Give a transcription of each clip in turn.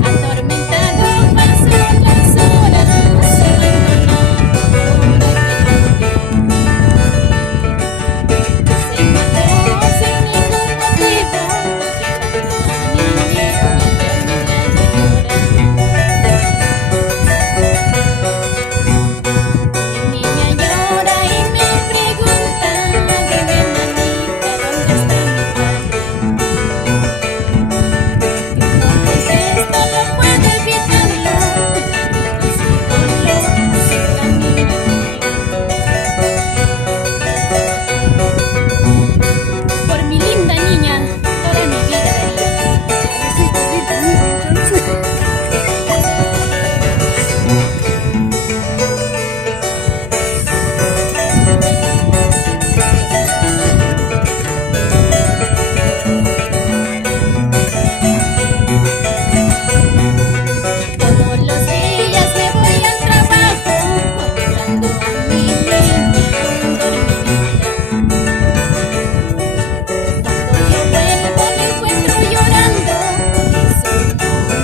Atormentado paso las horas, abandonado sin ningún motivo, mi niña llora y me pregunta, dime manita, ¿dónde está mi padre? No contesto, no puedo evitarlo, solo se camina. Por mi linda niña, toda mi vida daría. Todos los días me voy al trabajo, dejando a mi niña dormidita. Cuando yo vuelvo me encuentro llorando, su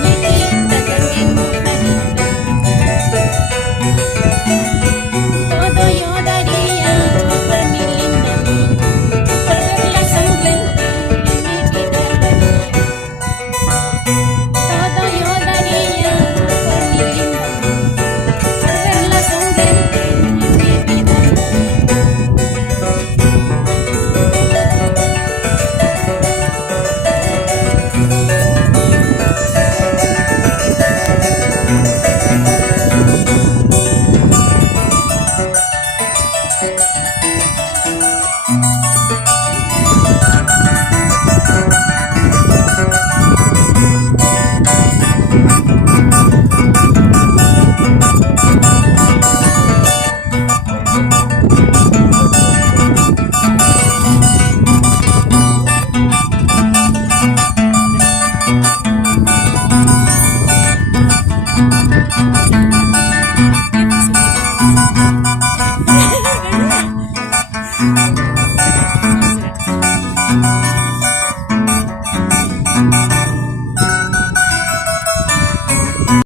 muñequita también mojadita. Todo yo daría por mi linda niña, por verla sonriente en mi vida daría. Todo yo daría por mi linda niña, por verla sonriente en mi vida daría.